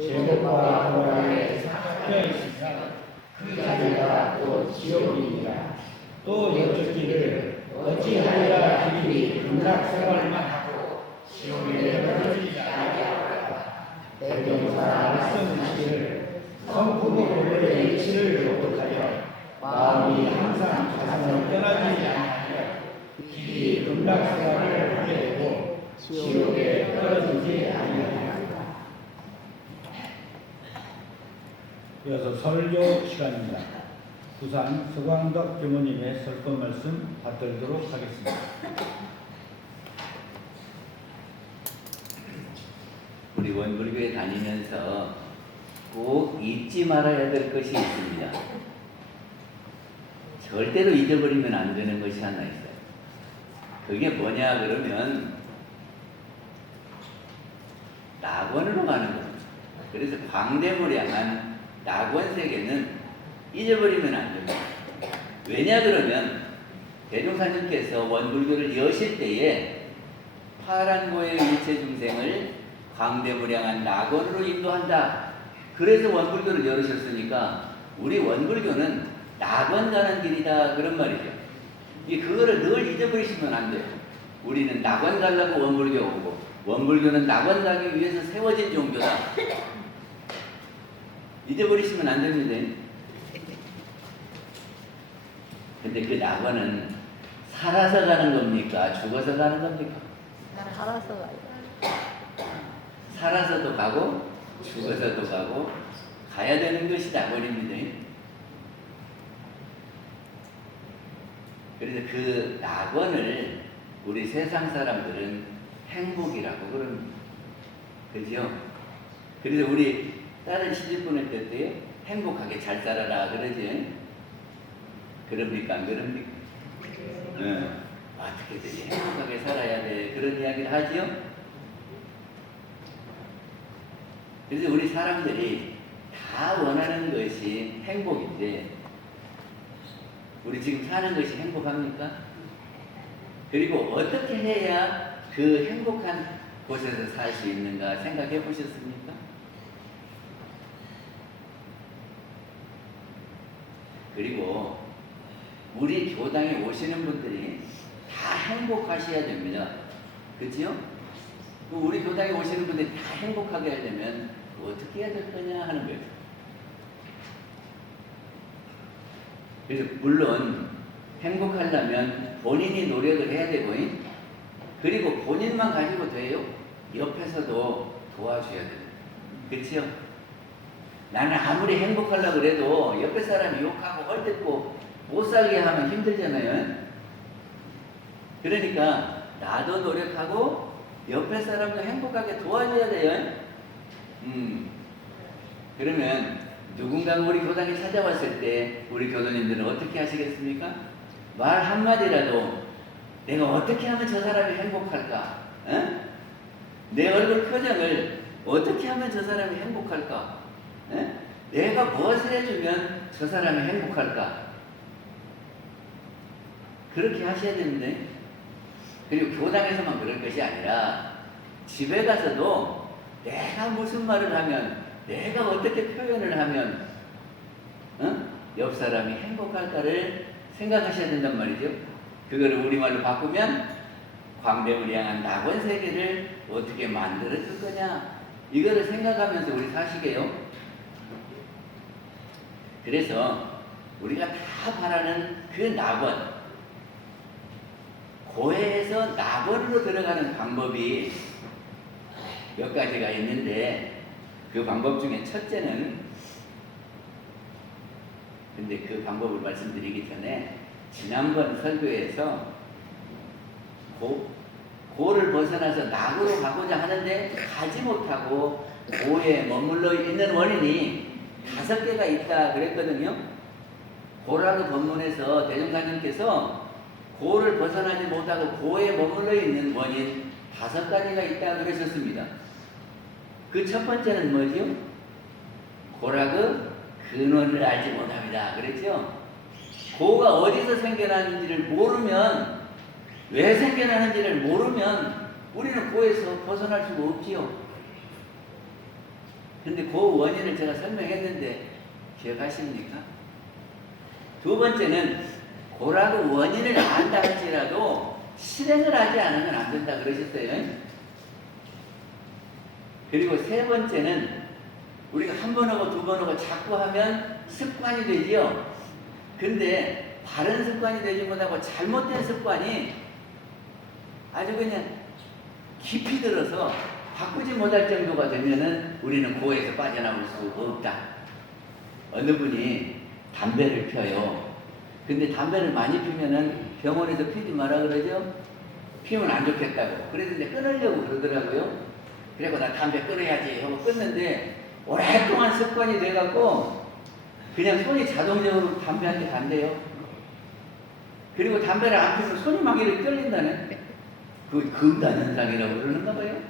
제목과 고난에 섞여 있으며 그 자리가 또 지옥이니라. 또 여쭙기를 어찌하여 그들이 극락생활만 하고 지옥에 떨어지지 아니하오까. 대종사 말씀하시기를 성품으로의 이치를 교독하여 마음이 항상 자성을 떠나지 아니하여 길이 극락생활을 하게 되고 지옥에 떨어지지 아니하리라. 이어서 설교 시간입니다. 부산 서광덕 교모님의 설교 말씀 받들도록 하겠습니다. 우리 원불교에 다니면서 꼭 잊지 말아야 될 것이 있습니다. 절대로 잊어버리면 안 되는 것이 하나 있어요. 그게 뭐냐 그러면 낙원으로 가는 겁니다. 그래서 광대무량한 낙원 세계는 잊어버리면 안 됩니다. 왜냐 그러면 대종사님께서 원불교를 여실 때에 파란고의 일체 중생을 광대무량한 낙원으로 인도한다. 그래서 원불교를 열으셨으니까 우리 원불교는 낙원 가는 길이다 그런 말이죠. 그거를 늘 잊어버리시면 안 돼요. 우리는 낙원 가려고 원불교 오고 원불교는 낙원 가기 위해서 세워진 종교다. 잊어버리시면 안 됩니다. 근데 그 낙원은 살아서 가는 겁니까? 죽어서 가는 겁니까? 살아서 가요. 살아서도 가고 죽어서도 가고 가야 되는 것이 낙원입니다. 그래서 그 낙원을 우리 세상 사람들은 행복이라고 그럽니다. 그죠? 그래서 우리 딸은 시집 보낼 때도요, 행복하게 잘 살아라 그러지? 그럽니까? 안 그럽니까? 어떻게든 행복하게 살아야 돼. 그런 이야기를 하죠? 그래서 우리 사람들이 다 원하는 것이 행복인데, 우리 지금 사는 것이 행복합니까? 그리고 어떻게 해야 그 행복한 곳에서 살 수 있는가 생각해 보셨습니까? 그리고 우리 교당에 오시는 분들이 다 행복하셔야 됩니다. 그렇죠? 우리 교당에 오시는 분들이 다 행복하게 하려면 어떻게 해야 될 거냐 하는 거예요. 그래서 물론 행복하려면 본인이 노력을 해야 되고, 그리고 본인만 가지고 돼요? 옆에서도 도와줘야 돼요. 그렇죠? 나는 아무리 행복하려고 그래도 옆에 사람이 욕하고 헐뜯고 못 살게 하면 힘들잖아요. 그러니까 나도 노력하고 옆에 사람도 행복하게 도와줘야 돼요. 그러면 누군가 우리 교당에 찾아왔을 때 우리 교도님들은 어떻게 하시겠습니까? 말 한마디라도 내가 어떻게 하면 저 사람이 행복할까? 내 얼굴 표정을 어떻게 하면 저 사람이 행복할까? 내가 무엇을 해주면 저 사람이 행복할까? 그렇게 하셔야 됩니다. 그리고 교당에서만 그럴 것이 아니라 집에 가서도 내가 무슨 말을 하면, 내가 어떻게 표현을 하면 옆 사람이 행복할까를 생각하셔야 된단 말이죠. 그거를 우리말로 바꾸면 광대무량한 낙원 세계를 어떻게 만들어 줄 거냐, 이거를 생각하면서 우리 사시게요. 그래서 우리가 다 바라는 그 낙원, 고해에서 낙원으로 들어가는 방법이 몇 가지가 있는데, 그 방법 중에 첫째는, 근데 그 방법을 말씀드리기 전에 지난번 설교에서 고를 벗어나서 낙으로 가고자 하는데 가지 못하고 고에 머물러 있는 원인이 5개가 있다 그랬거든요. 고라고 법문에서 대종사님께서 고를 벗어나지 못하고 고에 머물러 있는 원인 5가지가 있다 그러셨습니다. 그 첫 번째는 뭐죠? 고라고 근원을 알지 못합니다. 그랬죠? 고가 어디서 생겨나는지를 모르면, 왜 생겨나는지를 모르면 우리는 고에서 벗어날 수가 없지요. 근데 그 원인을 제가 설명했는데 기억하십니까? 두 번째는 고라고 원인을 안다 할지라도 실행을 하지 않으면 안 된다 그러셨어요. 그리고 세 번째는 우리가 한 번 하고 두 번 하고 자꾸 하면 습관이 되지요. 근데 바른 습관이 되지 못하고 잘못된 습관이 아주 그냥 깊이 들어서 바꾸지 못할 정도가 되면은 우리는 고에서 빠져나올 수 없다. 어느 분이 담배를 펴요. 근데 담배를 많이 피면은 병원에서 피지 마라 그러죠? 피우면 안 좋겠다고. 그래서 이제 끊으려고 그러더라고요. 그리고 나 담배 끊어야지 하고 끊는데 오랫동안 습관이 돼갖고 그냥 손이 자동적으로 담배한테 간대요. 그리고 담배를 안 피우면 손이 막 이렇게 떨린다네. 그 금단 현상이라고 그러는가 봐요.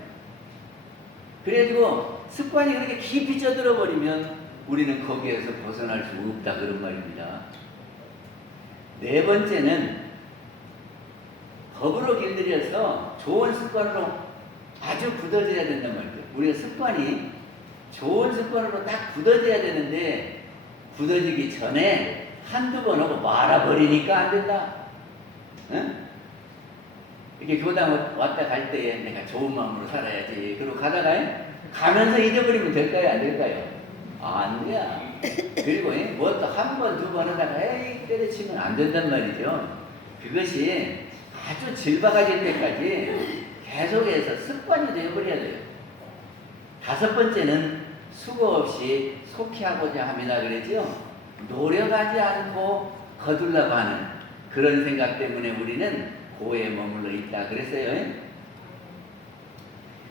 그래가지고 습관이 그렇게 깊이 쪄들어 버리면 우리는 거기에서 벗어날 수 없다 그런 말입니다. 네 번째는 법으로 길들여서 좋은 습관으로 아주 굳어져야 된단 말이에요. 우리가 습관이 좋은 습관으로 딱 굳어져야 되는데 굳어지기 전에 한두 번 하고 말아버리니까 안 된다. 응? 이렇게 교당 왔다 갈 때에 내가 좋은 마음으로 살아야지. 그리고 가다가 가면서 잊어버리면 될까요? 안 될까요? 안 돼요. 그리고 뭐 또 한 번, 두 번 하다가 에이 때려치면 안 된단 말이죠. 그것이 아주 질박해질 때까지 계속해서 습관이 되어버려야 돼요. 다섯 번째는 수고 없이 속히하고자 합니다. 그러죠? 노력하지 않고 거둘라고 하는 그런 생각 때문에 우리는 고에 머물러 있다 그랬어요.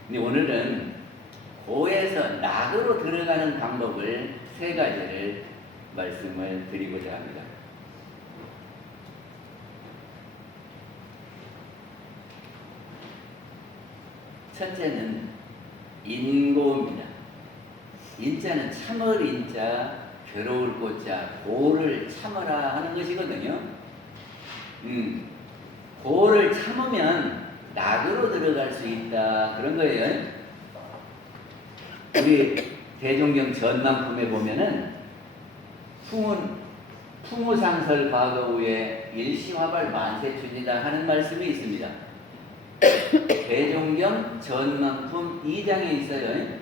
근데 오늘은 고에서 낙으로 들어가는 방법을 세 가지를 말씀을 드리고자 합니다. 첫째는 인고입니다. 인자는 참을 인자, 괴로울 고자, 고를 참으라 하는 것이거든요. 고를 참으면 낙으로 들어갈 수 있다 그런 거예요. 우리 대종경 전망품에 보면은 풍우상설 과거후에 일시화발 만세춘이다 하는 말씀이 있습니다. 대종경 전망품 2장에 있어요.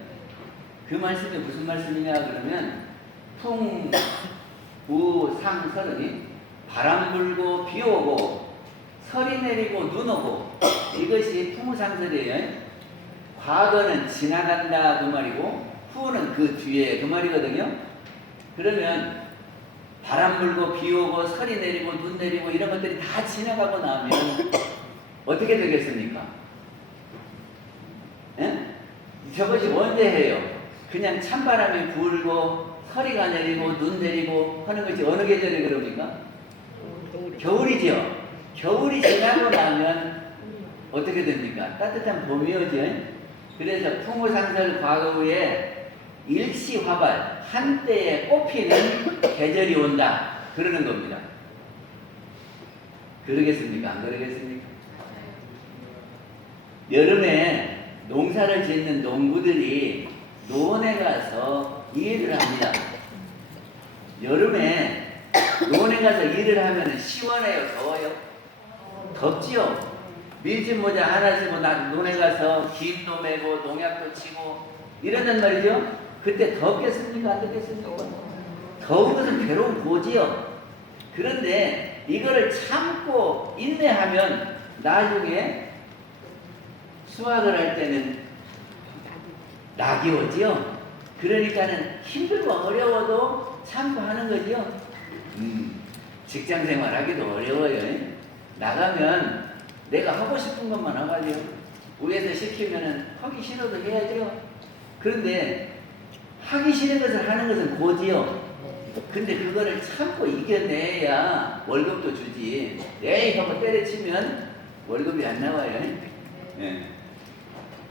그 말씀이 무슨 말씀이냐 그러면 풍우상설은 바람 불고 비 오고 설이 내리고 눈 오고 이것이 풍우상설이에요. 과거는 지나간다 그 말이고 후는 그 뒤에 그 말이거든요. 그러면 바람 불고 비 오고 설이 내리고 눈 내리고 이런 것들이 다 지나가고 나면 어떻게 되겠습니까? 에? 저것이 언제 해요? 그냥 찬바람이 불고 서리가 내리고 눈 내리고 하는 것이 어느 계절에 그럽니까? 겨울이죠. 겨울이 지나고 나면 어떻게 됩니까? 따뜻한 봄이 오죠. 그래서 풍우상설 과거후에 일시화발 한때에 꽃피는 계절이 온다 그러는 겁니다. 그러겠습니까? 안 그러겠습니까? 여름에 농사를 짓는 농부들이 논에 가서 일을 합니다. 여름에 논에 가서 일을 하면 시원해요? 더워요? 덥지요? 밀짚 모자 하나 쓰고 논에 가서 김도 매고 농약도 치고 이러단 말이죠. 그때 덥겠습니까? 안 덥겠습니까? 더운 것은 괴로운 고지요. 그런데 이거를 참고 인내하면 나중에 수확을 할 때는 낙이 오지요. 그러니까는 힘들고 어려워도 참고 하는 거지요. 직장 생활하기도 어려워요. 나가면 내가 하고 싶은 것만 하가지고 위에서 시키면은 하기 싫어도 해야죠. 그런데 하기 싫은 것을 하는 것은 고지요. 근데 그거를 참고 이겨내야 월급도 주지. 에이 하고 때려치면 월급이 안 나와요. 예.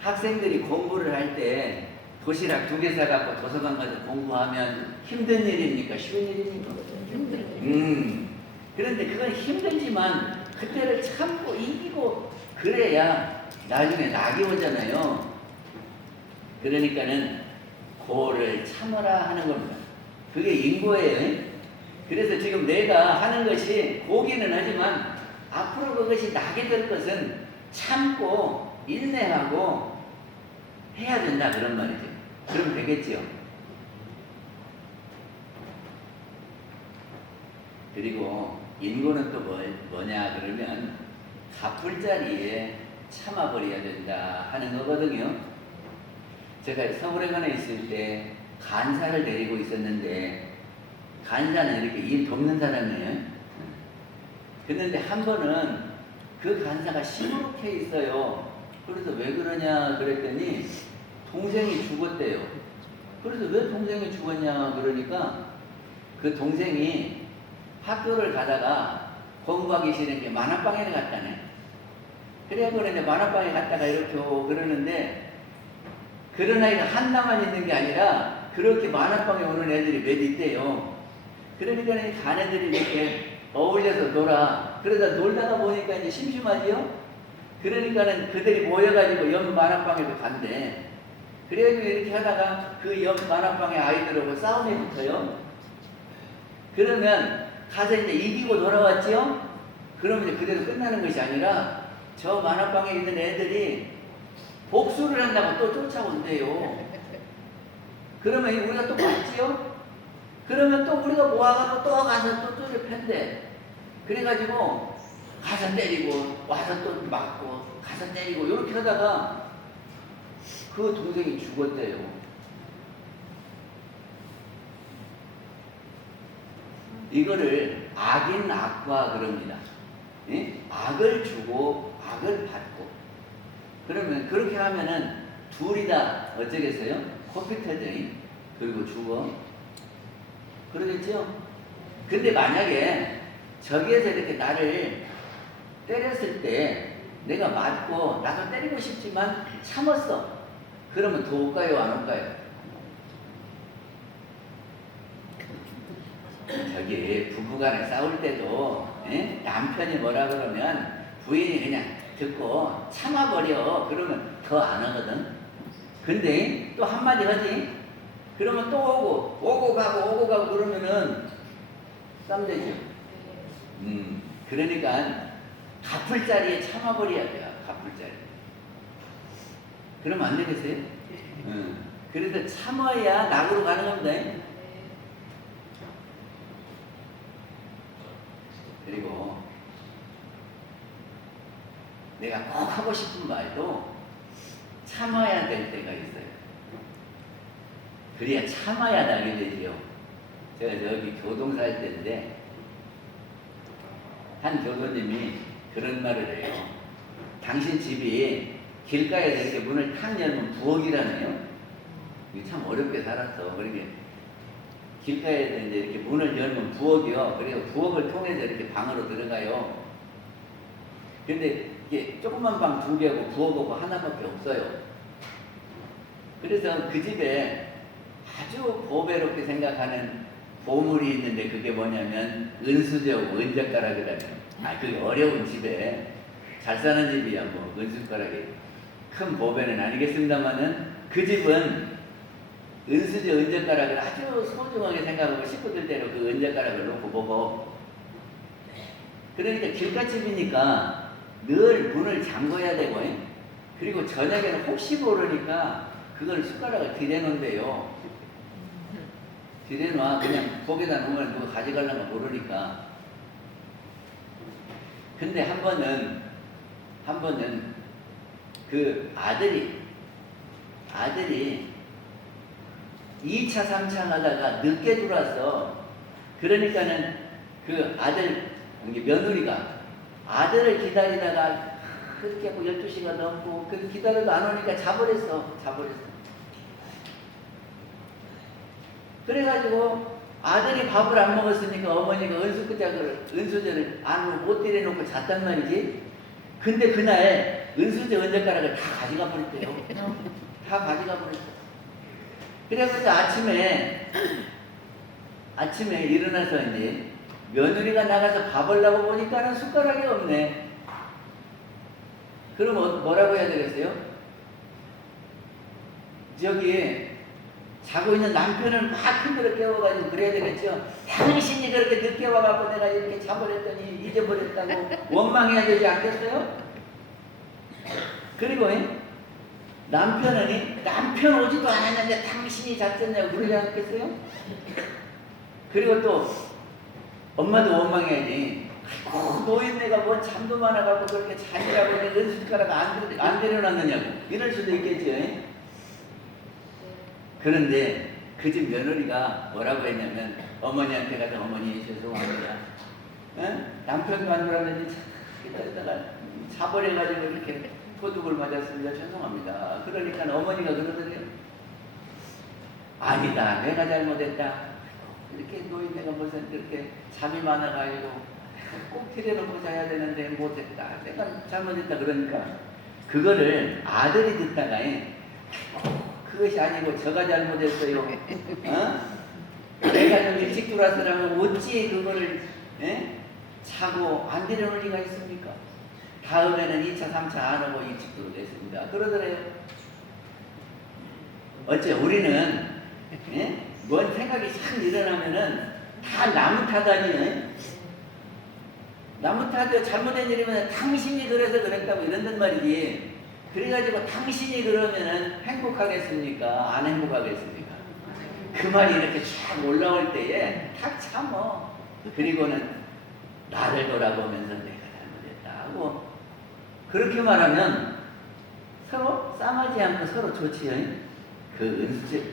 학생들이 공부를 할 때 도시락 2개 사갖고 도서관 가서 공부하면 힘든 일입니까? 쉬운 일입니까? 그런데 그건 힘들지만 그때를 참고 이기고 그래야 나중에 낙이 오잖아요. 그러니까는 고를 참으라 하는 겁니다. 그게 인고예요. 그래서 지금 내가 하는 것이 고기는 하지만 앞으로 그것이 나게 될 것은 참고 인내하고 해야 된다 그런 말이죠. 그럼 되겠지요. 그리고 인고는 또 뭐냐 그러면 갚을 자리에 참아버려야 된다 하는 거거든요. 제가 서울에 관에 있을 때 간사를 데리고 있었는데 간사는 이렇게 일 돕는 사람이에요. 그런데 한 번은 그 간사가 시무룩해 있어요. 그래서 왜 그러냐 그랬더니 동생이 죽었대요. 그래서 왜 동생이 죽었냐 그러니까 그 동생이 학교를 가다가 공부하기 싫으니까 만화방에 갔다네. 그래갖고 그런데 만화방에 갔다가 이렇게 오고 그러는데 그런 아이가 하나만 있는 게 아니라 그렇게 만화방에 오는 애들이 몇 있대요. 그러니까 간 애들이 이렇게 어울려서 놀아. 그러다 놀다가 보니까 이제 심심하지요? 그러니까는 그들이 모여가지고 옆 만화방에도 간대. 그래가지고 이렇게 하다가 그 옆 만화방의 아이들하고 싸움이 붙어요. 그러면 가서 이제 이기고 돌아왔지요? 그러면 이제 그대로 끝나는 것이 아니라 저 만화방에 있는 애들이 복수를 한다고 또 쫓아온대요. 그러면 우리가 또 맞지요? 그러면 또 우리가 모아가지고 또 가서 또 쪼리 팬대. 그래가지고 가서 때리고 와서 또 맞고 가서 때리고 이렇게 하다가 그 동생이 죽었대요. 이거를 악인 악과 그럽니다. 예? 악을 주고 악을 받고 그러면 그렇게 하면은 둘이 다 어쩌겠어요? 코피 터져요. 그리고 죽어. 그러겠죠? 근데 만약에 저기에서 이렇게 나를 때렸을 때 내가 맞고 나도 때리고 싶지만 참았어. 그러면 더 올까요? 안 올까요? 저기 부부간에 싸울 때도 남편이 뭐라 그러면 부인이 그냥 듣고 참아버려. 그러면 더 안 하거든. 근데 또 한마디 하지. 그러면 또 오고 가고 그러면은 쌈되죠. 그러니까 갚을 자리에 참아버려야 돼요. 갚을 자리. 그러면 안 되겠어요? 그래서 참아야 낙으로 가는 겁니다. 그리고 내가 꼭 하고 싶은 말도 참아야 될 때가 있어요. 그래야 참아야 나게 되지요. 제가 저기 교동 살 때인데 한 교도님이 그런 말을 해요. 당신 집이 길가에 이렇게 문을 탁 열면 부엌이라네요. 이게 참 어렵게 살았어. 그러게 길가에 이제 이렇게 문을 열면 부엌이요. 그리고 부엌을 통해서 이렇게 방으로 들어가요. 근데 이게 조그만 방 2개하고 부엌하고 하나밖에 없어요. 그래서 그 집에 아주 보배롭게 생각하는 보물이 있는데 그게 뭐냐면 은수저하고 은젓가락이라면 그게 어려운 집에 잘 사는 집이야 뭐 은숟가락이 큰 보배는 아니겠습니다만은 그 집은 은수저 은젓가락을 아주 소중하게 생각하고 식구들대로 그 은젓가락을 놓고 보고 그러니까 길가집이니까 늘 문을 잠궈야 되고 그리고 저녁에는 혹시 모르니까 그걸 숟가락을 들여놓는데요. 들여놔 그냥 거기다 놓으면 누가 가져가려면 모르니까. 근데 한 번은 그 아들이 2차 3차 하다가 늦게 들어와서 그러니까는 그 아들 며느리가 아들을 기다리다가 그렇게 하고 12시가 넘고 그 기다려도 안 오니까 자버렸어. 그래가지고 아들이 밥을 안 먹었으니까 어머니가 은수저를 안으로 못 때려놓고 잤단 말이지. 근데 그날 은수저 은젓가락을 다 가져가 버렸대요. 다 가져가 버렸어. 그래서 아침에 일어나서 이제 며느리가 나가서 밥을 나고 보니까는 숟가락이 없네. 그럼 뭐라고 해야 되겠어요? 저기 자고 있는 남편을 막 흔들어 깨워가지고 그래야 되겠죠. 당신이 그렇게 늦게 와갖고 내가 이렇게 자버렸더니 잊어버렸다고 원망해야 되지 않겠어요? 그리고 남편은 남편 오지도 않았는데 당신이 잤었냐고 그러지 않겠어요? 그리고 또 엄마도 원망해야지. 아이고 노인네가 뭐 잠도 많아갖고 그렇게 자니라고 내 은숟가락 안 데려놨느냐고 이럴 수도 있겠죠. 그런데 그 집 며느리가 뭐라고 했냐면 어머니한테 가서 어머니 죄송합니다. 남편도 안 그러는데 이따가 자버려가지고 이렇게 도둑을 맞았습니다. 죄송합니다. 그러니까 어머니가 그러더래요. 아니다. 내가 잘못했다. 이렇게 노인네가 무슨 그렇게 잠이 많아가지고 꼭 들여놓고 자야 되는데 못했다. 내가 잘못했다. 그러니까 그거를 아들이 듣다가 그것이 아니고 저가 잘못했어요. 내가 좀 일찍 들어왔으라면 어찌 그거를 자고 안 들여놓을 리가 있습니까? 다음에는 2차, 3차 안 오고 일찍 들어오겠습니다. 그러더래요. 어째 우리는 뭔 생각이 싹 일어나면은 다 나무 탓하니 나무 탓에 잘못된 일이면 당신이 그래서 그랬다고 이런단 말이지. 그래가지고 당신이 그러면은 행복하겠습니까? 안 행복하겠습니까? 그 말이 이렇게 쫙 올라올 때에 탁 참어. 그리고는 나를 돌아보면서 내가 잘못했다 하고 그렇게 말하면 서로 싸마지 않고 서로 좋지요. 그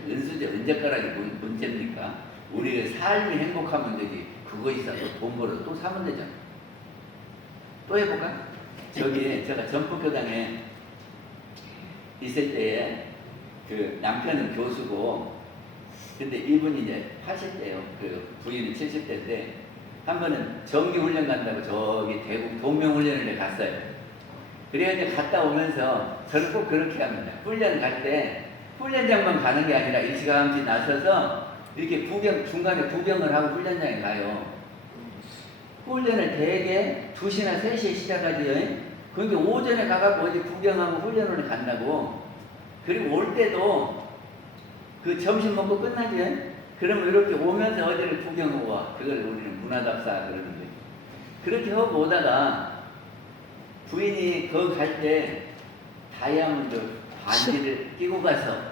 은수저 언제가락이 문제입니까? 우리의 삶이 행복하면 되지. 그거 있어서 돈 벌어서 또 사면 되잖아. 또 해볼까? 저기 제가 전북교당에 있을 때에 그 남편은 교수고 근데 이분이 이제 80대예요. 그 부인은 70대인데 한 번은 정기훈련 간다고 저기 대구 동명훈련을 갔어요. 그래가지고 갔다 오면서 저는 꼭 그렇게 합니다. 훈련 갈 때 훈련장만 가는 게 아니라 일찌감치 나서서 이렇게 중간에 구경을 하고 훈련장에 가요. 훈련을 대개 2시나 3시에 시작하지요. 그러니까 오전에 가갖고 어디 구경하고 훈련을 간다고. 그리고 올 때도 그 점심 먹고 끝나지. 그러면 이렇게 오면서 어디를 구경하고 와. 그걸 우리는 문화답사 그러는데. 그렇게 하고 오다가 부인이 거기 갈 때 다이아몬드 반지를 끼고 가서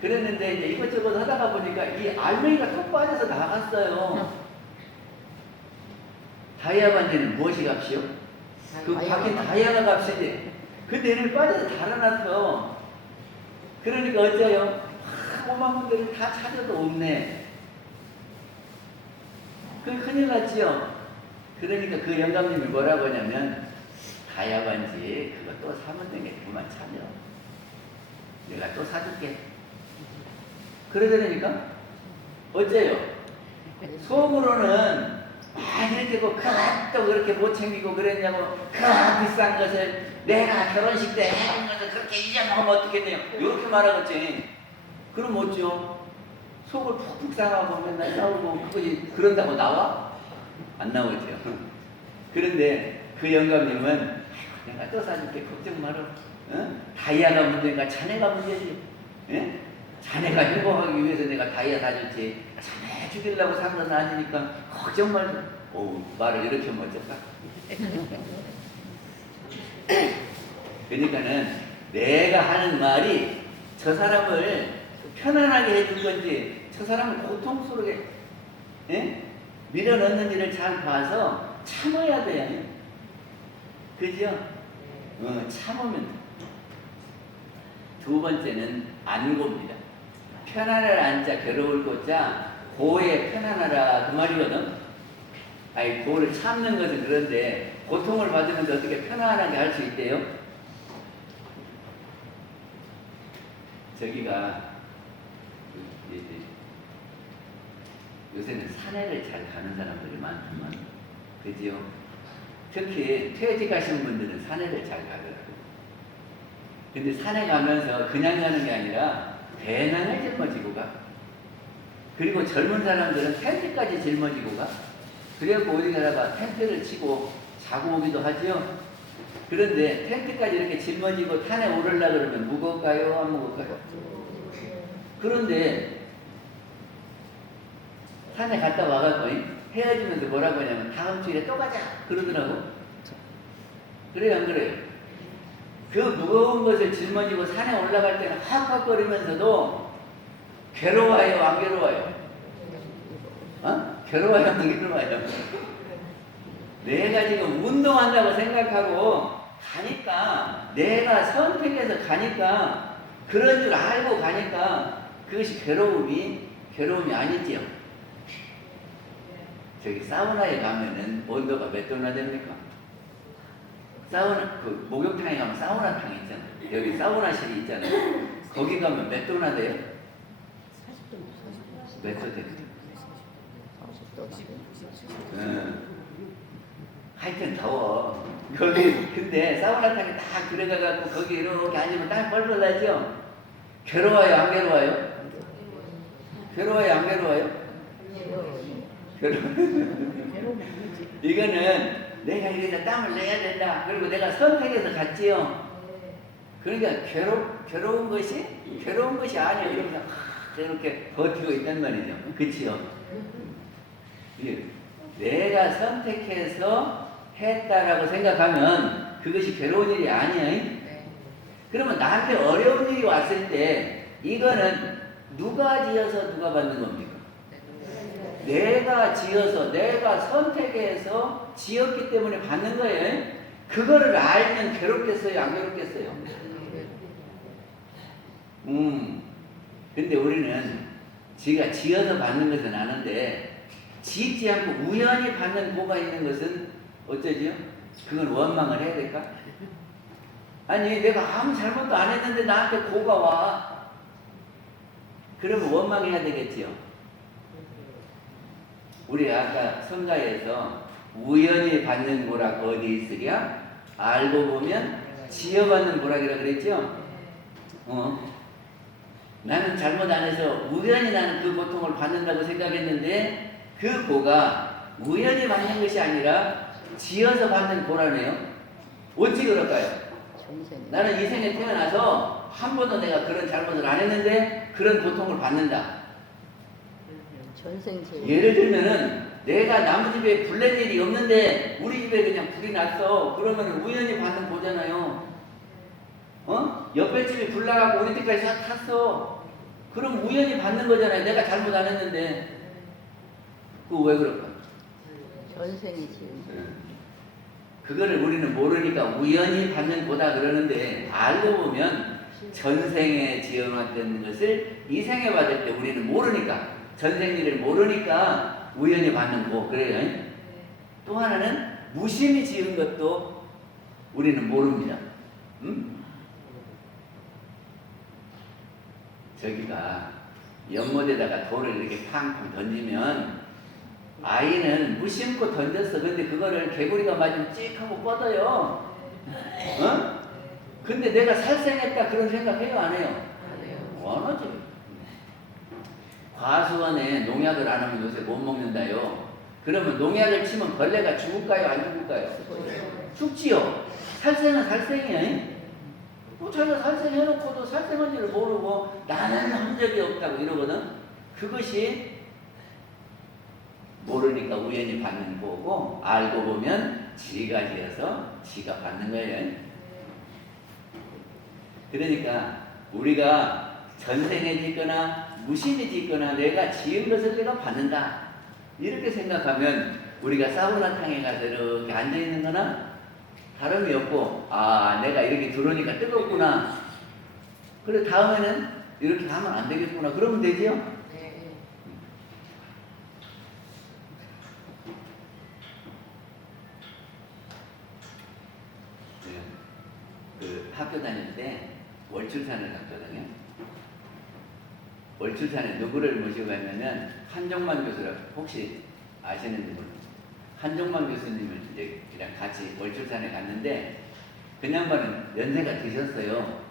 그랬는데 이제 이것저것 하다가 보니까 이 알맹이가 톡 빠져서 나갔어요. 다이아 반지는 무엇이 값이요? 그 밖에 다이아가 값이지. 근데 얘는 빠져서 달아났어. 그러니까 어째요? 오만 분들은 다 찾아도 없네. 그 큰일 났지요. 그러니까 그 영감님이 뭐라고 하냐면 다이아 반지 그거 또 사면 되게 그만 참여. 내가 또 사줄게. 그러더니까 어째요? 속으로는 이렇게 또 그렇게 못 챙기고 그랬냐고 그 비싼 것을 내가 결혼식 때 해준 것을 그렇게 잊어먹으면 어떻겠냐 이렇게 말하겠지. 그럼 어쩌? 속을 푹푹 상하고 맨날 싸우고 그것이 그런다고 나와? 안 나오죠. 그런데 그 영감님은 내가 또 사줄게 걱정 말어. 다이아가 문제인가 자네가 문제지. 자네가 행복하기 위해서 내가 다이아 사줬지. 자네 죽이려고 산 건 아니니까 걱정 말고. 오, 말을 이렇게 멋졌다. 그러니까는 내가 하는 말이 저 사람을 편안하게 해줄 건지 저 사람을 고통스럽게 밀어넣는지를 잘 봐서 참아야 돼요. 그죠? 참으면 돼. 두 번째는 안고입니다. 편안할 안자 괴로울 고자 고에 편안하라 그 말이거든. 아니 고를 참는 것은 그런데 고통을 받으면서 어떻게 편안하게 할 수 있대요? 저기가 요새는 산에를 잘 가는 사람들이 많지만 그지요? 특히 퇴직하시는 분들은 산에를 잘 가더라고요. 근데 산에 가면서 그냥 가는 게 아니라 배낭을 짊어지고 가. 그리고 젊은 사람들은 텐트까지 짊어지고 가. 그래갖고 어디 가다가 텐트를 치고 자고 오기도 하죠. 그런데 텐트까지 이렇게 짊어지고 산에 오르려고 그러면 무거울까요? 안 무거울까요? 그런데 산에 갔다 와갖고 헤어지면서 뭐라고 하냐면 다음 주에 또 가자 그러더라고. 그래요 안 그래요? 그 무거운 것을 짊어지고 산에 올라갈 때는 헉헉거리면서도 괴로워요 안 괴로워요? 어? 괴로워요 안 괴로워요? 내가 지금 운동한다고 생각하고 가니까 내가 선택해서 가니까 그런 줄 알고 가니까 그것이 괴로움이 아니지요. 저기 사우나에 가면은 온도가 몇 도나 됩니까? 사우나 그 목욕탕에 가면 사우나탕 있잖아. 여기 사우나실이 있잖아요. 거기 가면 몇 도나 돼요? 몇 도 돼요? 하여튼 더워. 거기 근데 사우나탕이 딱 들어가갖고 거기 이렇게 앉으면 땀이 뻘뻘 나죠? 괴로워요 안 괴로워요? 괴로워요 안 괴로워요? 이거는 내가 여기서 땀을 내야 된다. 그리고 내가 선택해서 갔지요. 그러니까 괴로운 것이 아니에요. 이러면서 이렇게 버티고 있단 말이죠. 그치요? 내가 선택해서 했다라고 생각하면 그것이 괴로운 일이 아니에요. 그러면 나한테 어려운 일이 왔을 때 이거는 누가 지어서 누가 받는 겁니까? 내가 지어서 내가 선택해서 지었기 때문에 받는 거예요. 그거를 알면 괴롭겠어요 안 괴롭겠어요? 근데 우리는 지가 지어서 받는 것은 아는데 짓지 않고 우연히 받는 보가 있는 것은 어쩌지요? 그건 원망을 해야 될까? 아니 내가 아무 잘못도 안 했는데 나한테 고가 와. 그러면 원망해야 되겠지요. 우리 아까 성가에서 우연히 받는 보락 어디 있으랴? 알고 보면 지어받는 보락이라 그랬죠? 나는 잘못 안 해서 우연히 나는 그 고통을 받는다고 생각했는데 그 보가 우연히 받는 것이 아니라 지어서 받는 보라네요. 어찌 그럴까요? 나는 이 생에 태어나서 한 번도 내가 그런 잘못을 안 했는데 그런 고통을 받는다. 예를 들면은 내가 남 집에 불난 일이 없는데 우리 집에 그냥 불이 났어. 그러면 우연히 받는 보잖아요. 옆에 집이 불 나가고 우리 집까지 탔어. 그럼 우연히 받는 거잖아요. 내가 잘못 안 했는데. 그거 왜 그럴까? 전생이지. 그거를 우리는 모르니까 우연히 받는 보다 그러는데 알고 보면 전생에 지어놨던 것을 이 생에 받을 때 우리는 모르니까 전생 일을 모르니까 우연히 받는 보 그래요. 또 하나는 무심히 지은 것도 우리는 모릅니다. 저기가 연못에다가 돌을 이렇게 팡팡 던지면 아이는 무심코 던졌어. 근데 그거를 개구리가 맞으면 찍 하고 뻗어요. 근데 내가 살생했다 그런 생각해요 안 해요? 안 하지. 과수원에 농약을 안 하면 요새 못 먹는다요. 그러면 농약을 치면 벌레가 죽을까요 안 죽을까요? 죽지요. 살생은 살생이에요. 자기가 살생해놓고도 살생한지를 모르고 나는 한 적이 없다고 이러거든. 그것이 모르니까 우연히 받는 거고 알고 보면 지가 지어서 지가 받는 거예요. 그러니까 우리가 전생에 짓거나 무심히 짓거나 내가 지은 것을 내가 받는다 이렇게 생각하면 우리가 사우나탕에 가서 이렇게 앉아있는 거나 다름이 없고 내가 이렇게 들어오니까 뜨겁구나. 그래 다음에는 이렇게 하면 안 되겠구나. 그러면 되지요? 그 학교 다닐 때 월출산을 갔거든요. 월출산에 누구를 모시고 갔냐면 한종만 교수라고 혹시 아시는 분? 한종만 교수님을 이제 그냥 같이 월출산에 갔는데 그 양반은 연세가 드셨어요.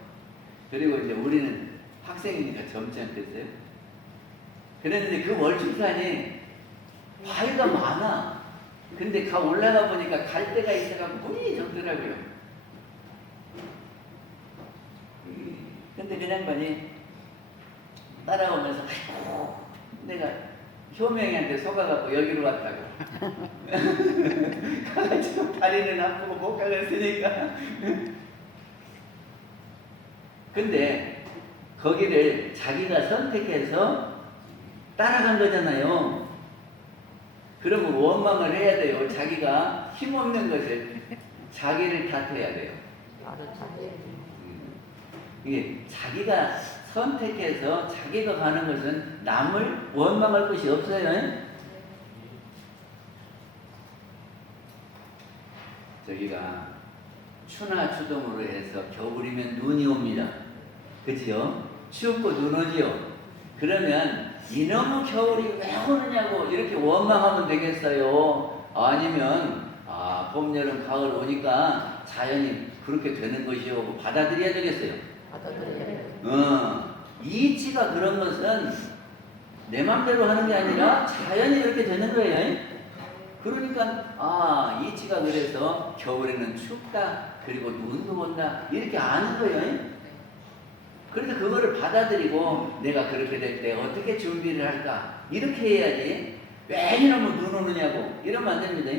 그리고 이제 우리는 학생이니까 젊지 않겠어요? 그랬는데 그 월출산이 바위가 많아. 근데 올라가 보니까 갈 데가 있어가지고 문이 적더라고요. 근데 그 양반이 따라오면서 아이고 내가 효명이한테 속아갖고 여기로 왔다고. 가가지고 다리는 아프고 복강을 쓰니까. 근데 거기를 자기가 선택해서 따라간 거잖아요. 그러면 원망을 해야 돼요. 자기가 힘없는 것을 자기를 탓해야 돼요. 이게 자기가 선택해서 자기가 가는 것은 남을 원망할 것이 없어요. 저기가 추나 추동으로 해서 겨울이면 눈이 옵니다. 그치요? 춥고 눈 오지요? 그러면 이놈의 겨울이 왜 오느냐고 이렇게 원망하면 되겠어요? 아니면 봄, 여름, 가을 오니까 자연이 그렇게 되는 것이요 받아들여야 되겠어요? 이치가 그런 것은 내 맘대로 하는 게 아니라 자연이 이렇게 되는 거예요. 그러니까 이치가 그래서 겨울에는 춥다 그리고 눈도 온다 이렇게 아는 거예요. 그래서 그거를 받아들이고 내가 그렇게 될 때 어떻게 준비를 할까 이렇게 해야지. 왜 이러면 눈 오느냐고 이러면 안 됩니다.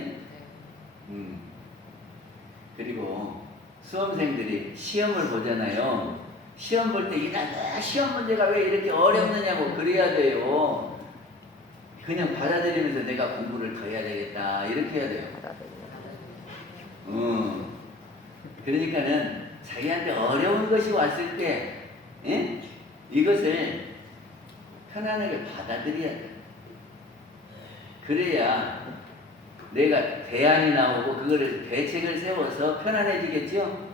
그리고 수험생들이 시험을 보잖아요. 시험 볼 때 시험 문제가 왜 이렇게 어렵느냐고 그래야 돼요. 그냥 받아들이면서 내가 공부를 더 해야 되겠다 이렇게 해야 돼요. 그러니까는 자기한테 어려운 것이 왔을 때 이것을 편안하게 받아들여야 돼. 그래야 내가 대안이 나오고 그거를 대책을 세워서 편안해지겠죠?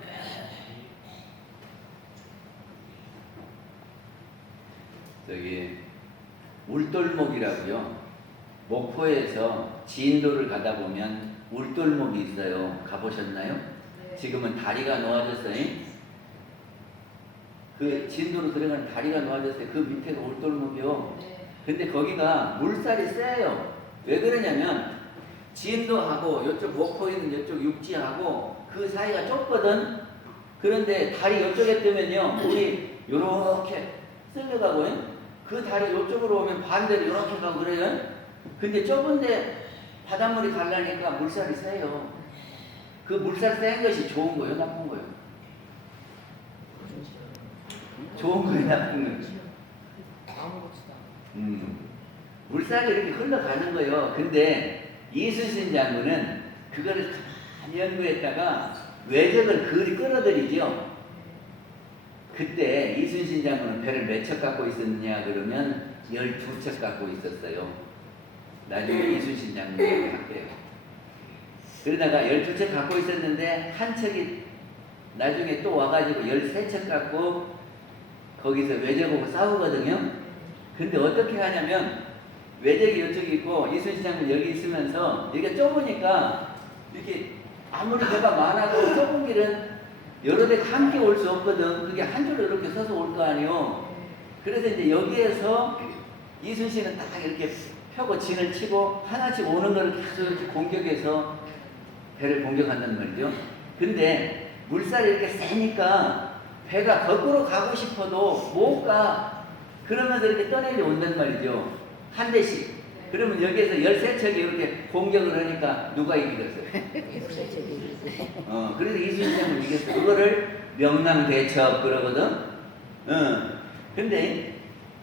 저기 울돌목이라고요. 목포에서 진도를 가다 보면 울돌목이 있어요. 가보셨나요? 지금은 다리가 놓아졌어요. 그 진도로 들어가는 다리가 놓아졌어요. 그 밑에가 울돌목이요. 근데 거기가 물살이 세요. 왜 그러냐면 진도하고 이쪽 목포 있는 이쪽 육지하고 그 사이가 좁거든. 그런데 다리 이쪽에 뜨면요 물이 요렇게 쓸려가고요. 그 다리 이쪽으로 오면 반대로 이렇게 가고 그래요. 근데 좁은데 바닷물이 가려니까 물살이 세요. 그 물살 센 것이 좋은 거예요, 나쁜 거예요? 좋은 거예요, 나쁜 거예요? 물살이 이렇게 흘러가는 거예요. 근데 이순신 장군은 그거를 가만히 연구했다가 외적을 그리 끌어들이죠. 그때 이순신 장군은 배를 몇 척 갖고 있었느냐 그러면 12척 갖고 있었어요. 나중에 이순신 장군이 할게요. 그러다가 12척 갖고 있었는데 한 척이 나중에 또 와가지고 13척 갖고 거기서 외적하고 싸우거든요. 근데 어떻게 하냐면 외적이 이쪽에 있고 이순신 장군 여기 있으면서 여기가 좁으니까 이렇게 아무리 배가 많아도 좁은 길은 여러 대가 함께 올 수 없거든. 그게 한 줄로 이렇게 서서 올 거 아니요. 그래서 이제 여기에서 이순신은 딱 이렇게 펴고 진을 치고 하나씩 오는 걸 계속 이렇게 공격해서 배를 공격한다는 말이죠. 근데 물살이 이렇게 세니까 배가 거꾸로 가고 싶어도 못 가. 그러면서 이렇게 떠내려 온단 말이죠. 한 대씩. 그러면 여기에서 13척이 이렇게 공격을 하니까 누가 이기겠어요? 그래서 이순신 장군이 이겼어. 그거를 명랑대첩 그러거든. 근데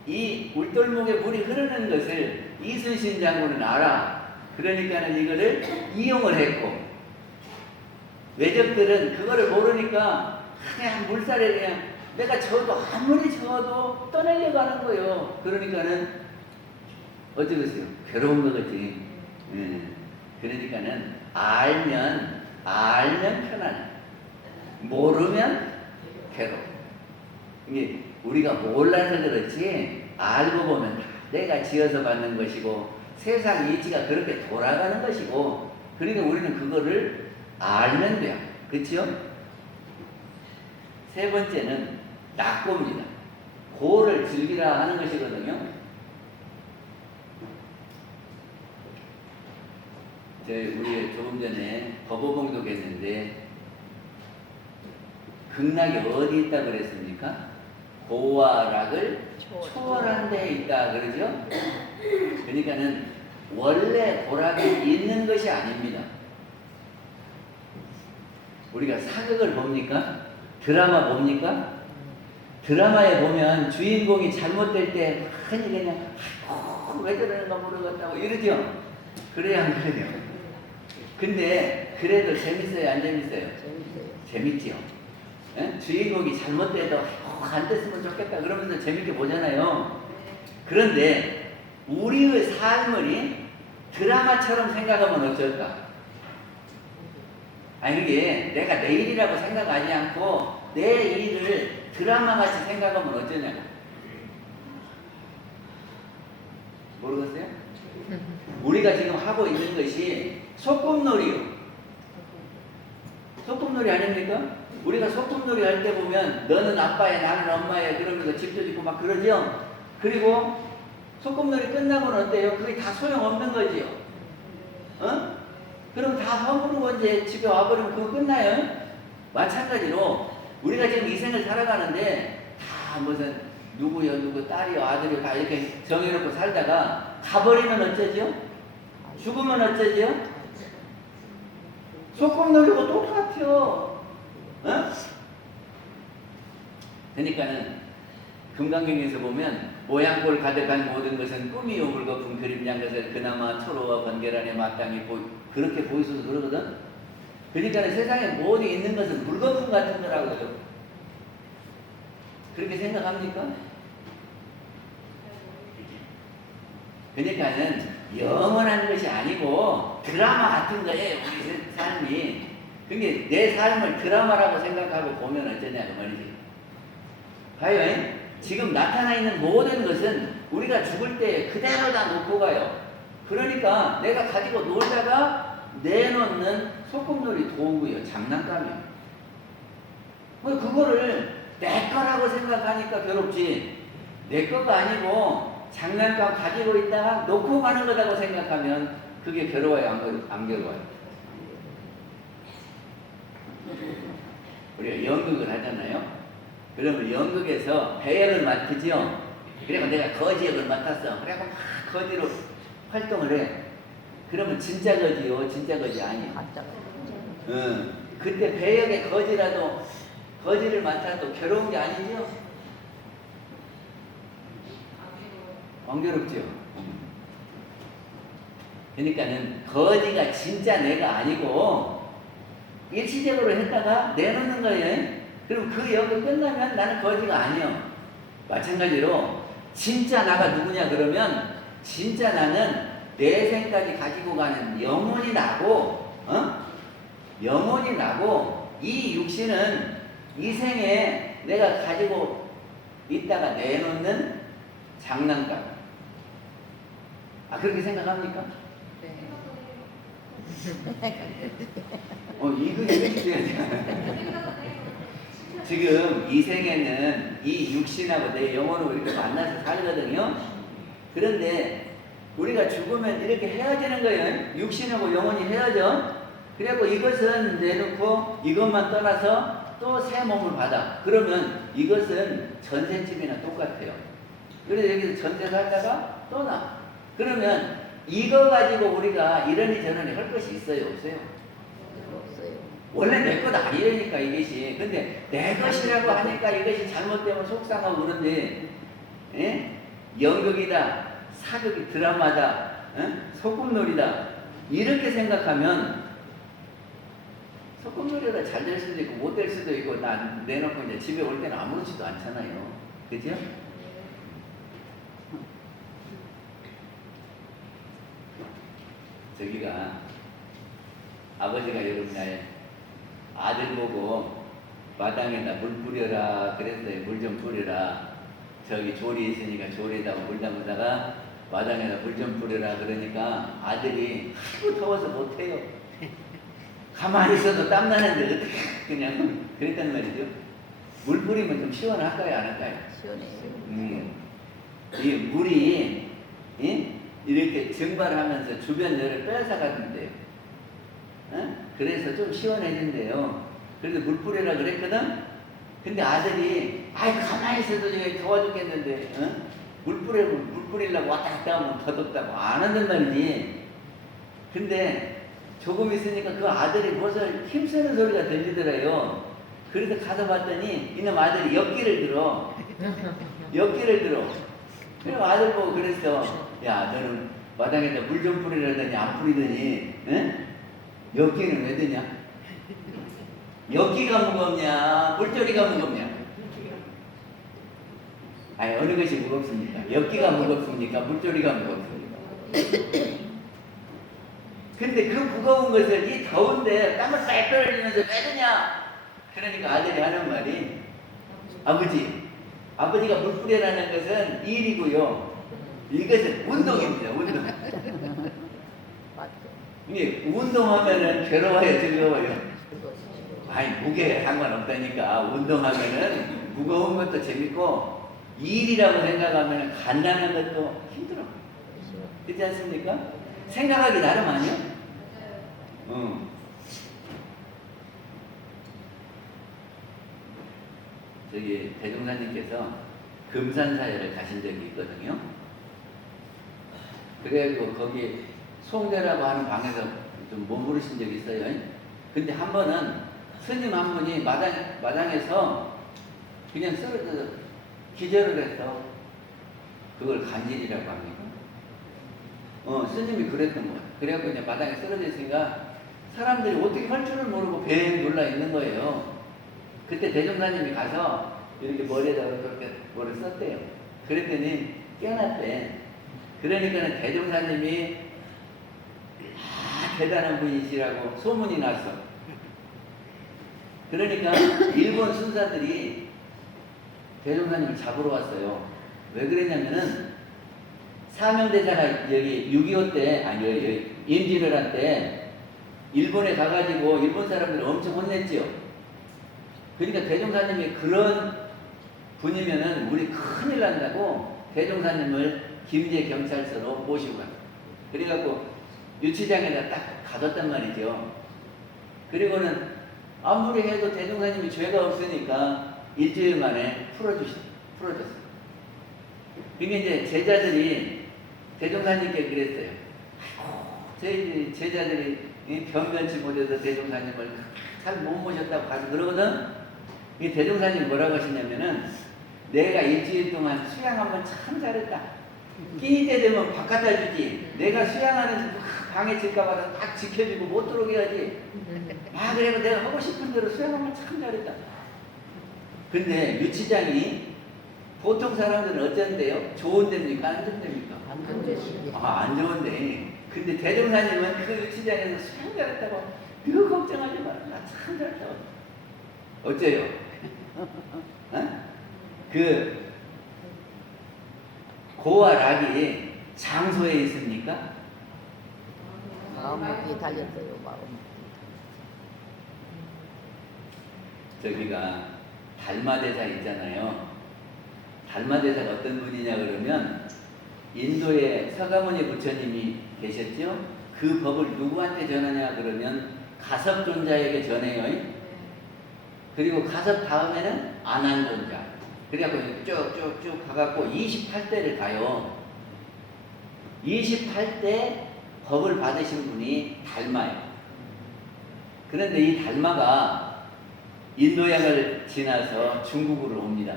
이 울돌목에 물이 흐르는 것을 이순신 장군은 알아. 그러니까는 이거를 이용을 했고, 외적들은 그거를 모르니까 그냥 물살에 그냥 내가 저어도 아무리 저어도 떠내려고 하는 거예요. 그러니까는 어쩌겠어요? 괴로운 거겠지. 그러니까는 알면 편안해. 모르면 괴로워. 이게 우리가 몰라서 그렇지 알고 보면 다 내가 지어서 받는 것이고 세상 이치가 그렇게 돌아가는 것이고, 그러니까 우리는 그거를 알면 돼요. 그렇죠? 세 번째는 낙고입니다. 고를 즐기라 하는 것이거든요. 우리 조금 전에 법어봉독했는데 극락이 어디 있다고 그랬습니까? 고와 락을 초월한 데 있다 그러죠? 그러니까는 원래 고락이 있는 것이 아닙니다. 우리가 사극을 봅니까? 드라마 봅니까? 드라마에 보면 주인공이 잘못될 때 흔히 그냥 왜 저러는가 모르겠다고 이러죠? 그래야 안 그래요? 근데 그래도 재밌어요? 안 재밌어요? 재밌지요. 예? 주인공이 잘못돼도 안 됐으면 좋겠다 그러면서 재밌게 보잖아요. 그런데 우리의 삶을 드라마처럼 생각하면 어쩔까? 아니 그게 내가 내 일이라고 생각하지 않고 내 일을 드라마같이 생각하면 어쩌냐고. 모르겠어요? 우리가 지금 하고 있는 것이 소꿉놀이요. 소꿉놀이 아닙니까? 우리가 소꿉놀이 할 때 보면 너는 아빠야 나는 엄마야 그러면서 집도 짓고 막 그러죠. 그리고 소꿉놀이 끝나고는 어때요? 그게 다 소용없는 거지요. 어? 그럼 다 허무르고 이제 집에 와버리면 그거 끝나요? 마찬가지로 우리가 지금 이 생을 살아가는데 다 무슨 누구요 누구 딸이요 아들이요 다 이렇게 정해놓고 살다가 가버리면 어쩌죠? 죽으면 어쩌죠? 소꿉놀이고 똑같아요. 어? 그러니까는 금강경에서 보면 모양골 가득한 모든 것은 꿈이요 물거품 그림양 것을 그나마 초로와 번개란에 마땅히 그렇게 보이소서 그러거든. 그러니까 세상에 모든 있는 것은 물거품 같은 거라고요. 그렇게 생각합니까? 그러니까는 영원한 것이 아니고 드라마 같은 거예요 우리 삶이. 그게 내 삶을 드라마라고 생각하고 보면 어쩌냐 그 말이지. 봐요. 지금 나타나 있는 모든 것은 우리가 죽을 때 그대로 다 놓고 가요. 그러니까 내가 가지고 놀다가 내놓는 소꿉놀이 도구예요. 장난감이에요. 그거를 내 거라고 생각하니까 괴롭지. 내 거가 아니고 장난감 가지고 있다가 놓고 가는 거라고 생각하면 그게 괴로워요? 안 괴로워요? 우리가 연극을 하잖아요. 그러면 연극에서 배역을 맡으죠. 그래서 내가 거지 역을 맡았어. 그래서 막 거지로 활동을 해. 그러면 진짜 거지요? 진짜 거지 아니에요? 응. 그때 배역의 거지라도 거지를 맡아도 괴로운 게 아니죠? 안 괴롭죠? 그러니까는 거지가 진짜 내가 아니고 일시적으로 했다가 내놓는 거예요. 그럼 그 역이 끝나면 나는 거지가 아니요. 마찬가지로 진짜 나가 누구냐 그러면 진짜 나는 내 생까지 가지고 가는 영혼이 나고 영혼이 나고 이 육신은 이 생에 내가 가지고 있다가 내놓는 장난감. 그렇게 생각합니까? 이거 해주셔야 돼요. 지금 이 생에는 이 육신하고 내 영혼을 이렇게 만나서 살거든요. 그런데 우리가 죽으면 이렇게 헤어지는 거예요. 육신하고 영혼이 헤어져. 그래갖고 이것은 내놓고 이것만 떠나서 또 새 몸을 받아. 그러면 이것은 전셋집이나 똑같아요. 그래서 여기서 전세 살다가 떠나. 그러면 이거 가지고 우리가 이러니 저러니 할 것이 있어요? 없어요? 원래 내 것 아니라니까 이것이. 근데 내 것이라고 하니까 이것이 잘못되면 속상하고 그런데 연극이다, 사극이 드라마다, 소꿉놀이다 이렇게 생각하면 소꿉놀이가 잘 될 수도 있고 못 될 수도 있고 난 내놓고 이제 집에 올 때는 아무렇지도 않잖아요. 그죠? 저기가 아버지가 여름날 아들 보고 마당에다 물 뿌려라 그랬어요. 물 좀 뿌려라. 저기 조리 있으니까 조리에다가 물 담으다가 마당에다 물 좀 뿌려라 그러니까 아들이 아이고 더워서 못해요. 가만히 있어도 땀나는데 어떻게 그냥 그랬단 말이죠. 물 뿌리면 좀 시원할까요 안 할까요? 시원해요. 이 물이 이렇게 증발하면서 주변 열을 빼앗아가는데요. 그래서 좀 시원해진대요. 그래서 물 뿌리라 그랬거든. 근데 아들이 아이 가만히 있어도 저기 더워 죽겠는데 물 뿌리려고 왔다 갔다 하면 더 덥다고 안 한단 말이지. 근데 조금 있으니까 그 아들이 벌써 힘쓰는 소리가 들리더래요. 그래서 가서 봤더니 이놈 아들이 엿기를 들어. 그래서 아들 보고 그랬어. 야, 너는 마당에다 물 좀 뿌리라더니 안 뿌리더니 엿기는 왜 드냐? 엿기가 무겁냐? 물조리가 무겁냐? 아니, 어느 것이 무겁습니까? 엿기가 무겁습니까? 물조리가 무겁습니까? 근데 그 무거운 것을 이 더운데 땀을 빽 흘리면서 왜 드냐? 그러니까 아들이 하는 말이 아버지가 물 뿌리라는 것은 일이고요. 이것은 운동입니다. 운동. 맞죠. 이게 운동하면은 괴로워요, 즐거워요. 그것이. 아니 무게에 상관없다니까. 운동하면은 무거운 것도 재밌고 일이라고 생각하면 간단한 것도 힘들어. 그렇지 않습니까? 생각하기 나름 아니야? 저기 대종사님께서 금산사회를 가신 적이 있거든요. 그래가지고 거기 송대라고 하는 방에서 좀 머무르신 적이 있어요. 근데 한 번은 스님 한 분이 마당에서 그냥 쓰러져서 기절을 해서 그걸 간질이라고 합니다. 스님이 그랬던 거예요. 그래갖고 이제 마당에 쓰러져 있으니까 사람들이 어떻게 할 줄을 모르고 배에 놀라 있는 거예요. 그때 대종사님이 가서 이렇게 머리에다가 그렇게 뭐를 썼대요. 그랬더니 깨어났대. 그러니까는 대종사님이 대단한 분이시라고 소문이 났어. 그러니까 일본 순사들이 대종사님을 잡으러 왔어요. 왜 그랬냐면은 사명대사가 여기 6.25 때, 여기 임진왜란 때 일본에 가가지고 일본 사람들을 엄청 혼냈지요. 그러니까 대종사님이 그런 분이면은 우리 큰일 난다고 대종사님을 김제경찰서로 모시고 갔어요. 그래갖고 유치장에다 딱 가뒀단 말이죠. 그리고는 아무리 해도 대종사님이 죄가 없으니까 일주일 만에 풀어줬어요. 그게 이제 제자들이 대종사님께 그랬어요. 아이고, 저희 제자들이 변변치 못해서 대종사님을 잘 못 모셨다고 가서 그러거든. 이 대종사님이 뭐라고 하시냐면은 내가 일주일 동안 수양하면 참 잘했다. 끼니 때 되면 바깥에 주지. 내가 수양하는 방에 질까봐 딱 지켜주고 못 들어오게 하지. 그래도 내가 하고 싶은 대로 수양하면 참 잘했다. 근데 유치장이 보통 사람들은 어쩐데요? 좋은 데입니까? 안 좋은 데입니까? 안 좋으시게. 안 좋은데. 근데 대종사님은 그 유치장에서 수양 잘했다고 그 걱정하지 마라. 나 참 잘했다고. 어째요? 그 고와 락이 장소에 있습니까? 마음먹기에 달렸어요. 마음. 저기가 달마대사 있잖아요. 달마대사가 어떤 분이냐 그러면 인도에 서가모니 부처님이 계셨죠. 그 법을 누구한테 전하냐 그러면 가섭존자에게 전해요. 그리고 가섭 다음에는 아난존자. 그래갖고 쭉쭉쭉 가갖고 28대를 가요. 28대 법을 받으신 분이 달마예요. 그런데 이 달마가 인도양을 지나서 중국으로 옵니다.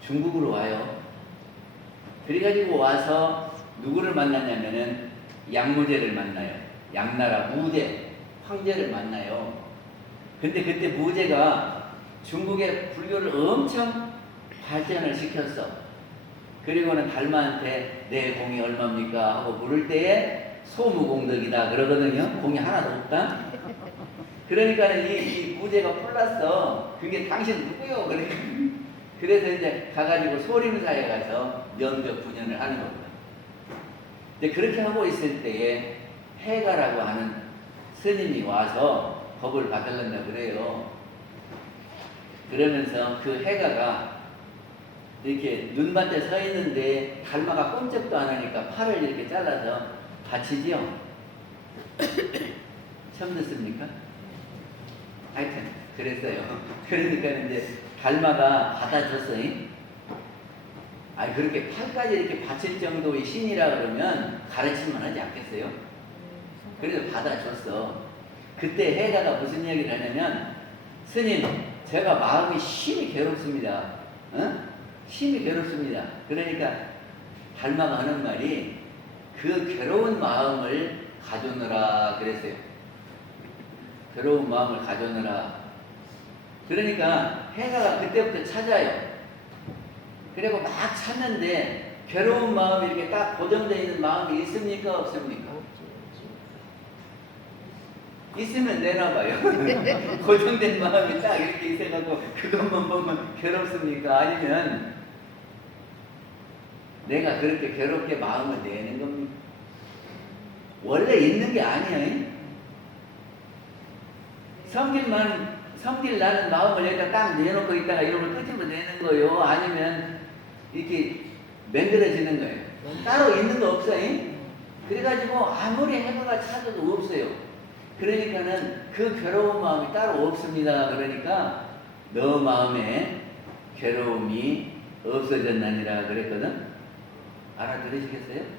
중국으로 와요. 그래가지고 와서 누구를 만나냐면은 양무제를 만나요. 양나라 무제, 황제를 만나요. 근데 그때 무제가 중국의 불교를 엄청 발전을 시켰어. 그리고는 달마한테 내 공이 얼마입니까? 하고 물을 때에 소무공덕이다 그러거든요. 공이 하나도 없다. 그러니까 이 무제가 풀났어. 그게 당신 누구요? 그래서 이제 가가지고 소림사에 가서 면벽 분연을 하는 겁니다. 근데 그렇게 하고 있을 때에 해가라고 하는 스님이 와서 법을 받으려고 그래요. 그러면서 그 해가가 이렇게 눈밭에 서 있는데 달마가 꼼짝도 안 하니까 팔을 이렇게 잘라서 받치지요. 처음 듣습니까? 하여튼 그랬어요. 그러니까 이제 달마가 받아줬어. 아니 그렇게 팔까지 이렇게 바칠 정도의 신이라 그러면 가르치면 하지 않겠어요? 그래서 받아줬어. 그때 해가가 무슨 얘기를 하냐면, 스님, 제가 마음이 심히 괴롭습니다. 심히 괴롭습니다. 그러니까 달마가 하는 말이 그 괴로운 마음을 가져오느라 그랬어요. 괴로운 마음을 가져오느라. 그러니까 해가가 그때부터 찾아요. 그리고 막 찾는데 괴로운 마음이 이렇게 딱 고정되어 있는 마음이 있습니까? 없습니까? 있으면 내놔봐요. 고정된 마음이 딱 이렇게 있어갖고 그것만 보면 괴롭습니까? 아니면 내가 그렇게 괴롭게 마음을 내는 겁니까? 원래 있는 게 아니에요. 성질 나는 마음을 여기다 딱 내놓고 있다가 이런 걸 끄집어 내는 거요. 아니면 이렇게 만들어지는 거예요. 따로 있는 거 없어요. 그래가지고 아무리 해봐가 찾아도 없어요. 그러니까는 그 괴로운 마음이 따로 없습니다. 그러니까 너 마음에 괴로움이 없어졌나니라 그랬거든. 알아들으시겠어요?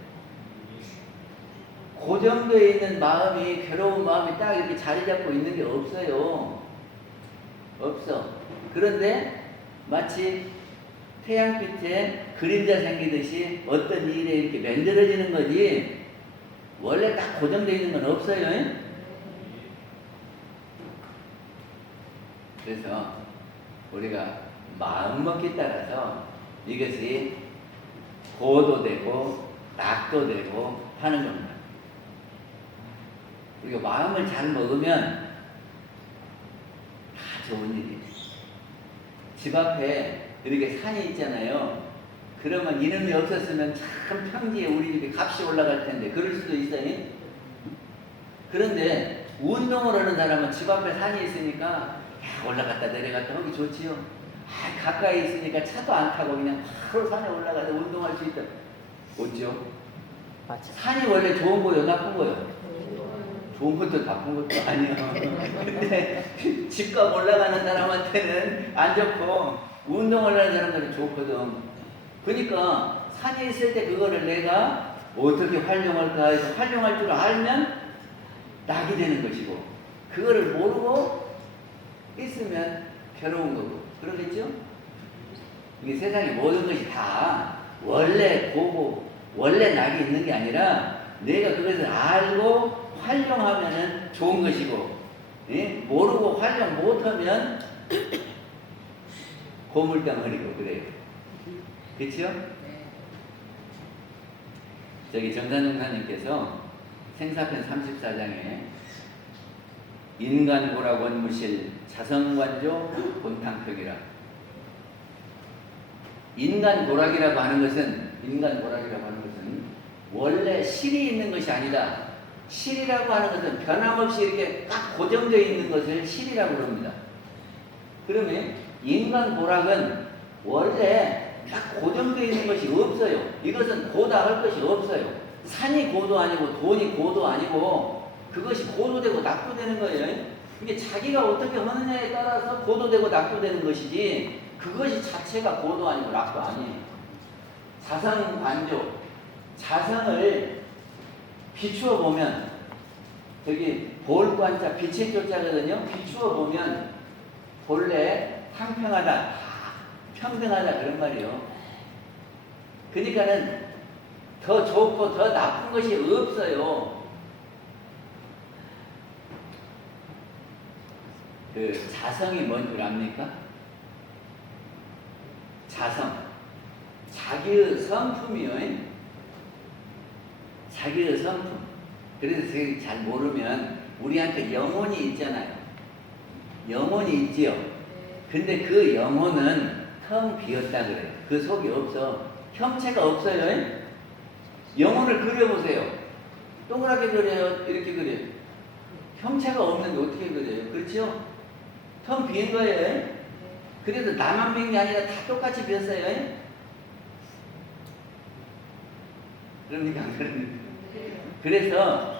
고정되어 있는 마음이, 괴로운 마음이 딱 이렇게 자리 잡고 있는 게 없어요. 없어. 그런데 마치 태양빛에 그림자 생기듯이 어떤 일에 이렇게 만들어지는 거지, 원래 딱 고정되어 있는 건 없어요. 그래서 우리가 마음먹기에 따라서 이것이 고도 되고 낙도 되고 하는 겁니다. 우리가 마음을 잘 먹으면 다 좋은 일이에요. 집 앞에 이렇게 산이 있잖아요. 그러면 이놈이 없었으면 참 평지에 우리 집에 값이 올라갈 텐데, 그럴 수도 있어요. 그런데 운동을 하는 사람은 집 앞에 산이 있으니까 올라갔다 내려갔다 하기 좋지요. 가까이 있으니까 차도 안 타고 그냥 바로 산에 올라가서 운동할 수 있다. 어찌요? 맞아. 산이 원래 좋은 거요, 나쁜 거요? 좋은 것도 나쁜 것도 아니요. 근데 집값 올라가는 사람한테는 안 좋고 운동을 하는 사람들은 좋거든. 그러니까 산에 있을 때 그거를 내가 어떻게 활용할까 해서 활용할 줄 알면 낙이 되는 것이고, 그거를 모르고 있으면 괴로운 거고, 그러겠죠? 이게 세상의 모든 것이 다 원래 고고 원래 낙이 있는 게 아니라 내가 그것을 알고 활용하면은 좋은 것이고, 예? 모르고 활용 못하면 고물덩어리고 그래요. 그렇죠? 저기 정산용사님께서 생사편 34장에 인간고락 원무실 자성관조 본탕평이라, 인간고락이라고 하는 것은 원래 실이 있는 것이 아니다. 실이라고 하는 것은 변함없이 이렇게 딱 고정되어 있는 것을 실이라고 합니다. 그러면 인간고락은 원래 딱 고정되어 있는 것이 없어요. 이것은 고다 할 것이 없어요. 산이 고도 아니고 돈이 고도 아니고 그것이 고도되고 낙도되는 거예요. 이게 자기가 어떻게 하느냐에 따라서 고도되고 낙도되는 것이지, 그것이 자체가 고도 아니고 낙도 아니에요. 자성관조, 자성을 비추어 보면, 저기 볼관자 빛의 조자거든요. 비추어 보면 본래 상평하다, 평등하다 그런 말이에요. 그러니까는 더 좋고 더 나쁜 것이 없어요. 그 자성이 뭔 줄 압니까? 자성, 자기의 성품이요. 자기의 성품. 그래서 잘 모르면 우리한테 영혼이 있잖아요. 영혼이 있지요. 근데 그 영혼은 텅 비었다 그래요. 그 속이 없어. 형체가 없어요. 영혼을 그려보세요. 동그랗게 그려요? 이렇게 그려요? 형체가 없는데 어떻게 그려요? 그렇죠? 텅 비인 거예요. 그래도 나만 비인 게 아니라 다 똑같이 비었어요. 그러니까 그래서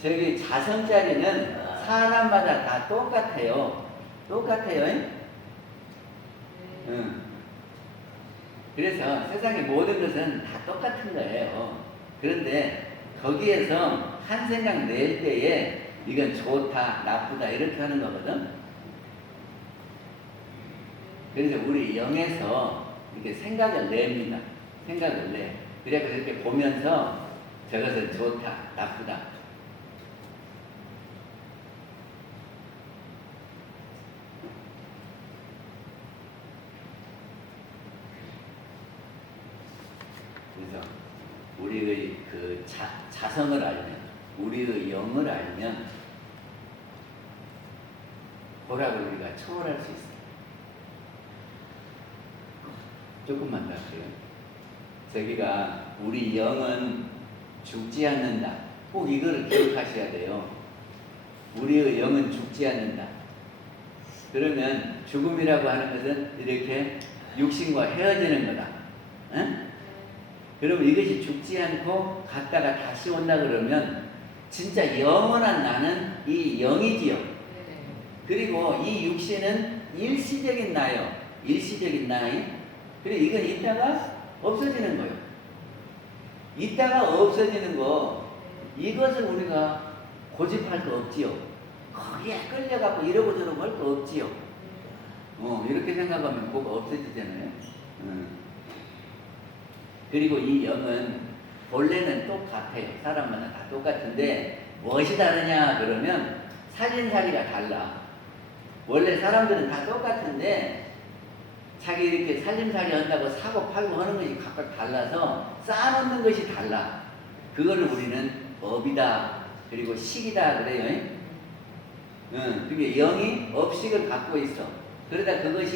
저기 자성자리는 사람마다 다 똑같아요. 똑같아요. 응. 그래서 세상의 모든 것은 다 똑같은 거예요. 그런데 거기에서 한 생각 낼 때에 이건 좋다, 나쁘다 이렇게 하는 거거든. 그래서 우리 영에서 이렇게 생각을 냅니다. 생각을 내. 그래서 이렇게 보면서 저것은 좋다, 나쁘다. 그래서 우리의 그 자성을 알면, 우리의 영을 알면 보락을 우리가 초월할 수 있어요. 조금만 더 할게요. 저기가 우리 영은 죽지 않는다. 꼭 이거를 기억하셔야 돼요. 우리의 영은 죽지 않는다. 그러면 죽음이라고 하는 것은 이렇게 육신과 헤어지는 거다. 응? 그러면 이것이 죽지 않고 갔다가 다시 온다 그러면 진짜 영원한 나는 이 영이지요. 그리고 이 육신은 일시적인 나요. 일시적인 나이. 그리고 이건 있다가 없어지는 거예요. 있다가 없어지는 거, 이것을 우리가 고집할 거 없지요. 거기에 끌려가고 이러고 저러고 할 거 없지요. 이렇게 생각하면 뭐가 없어지잖아요. 그리고 이 영은 본래는 똑같아요. 사람마다 다 똑같은데 무엇이 다르냐 그러면 살인살이가 달라. 원래 사람들은 다 똑같은데 자기 이렇게 살림살이 한다고 사고 팔고 하는 것이 각각 달라서 쌓아놓는 것이 달라. 그거를 우리는 업이다 그리고 식이다 그래요. 그게 영이 업식을 갖고 있어. 그러다 그것이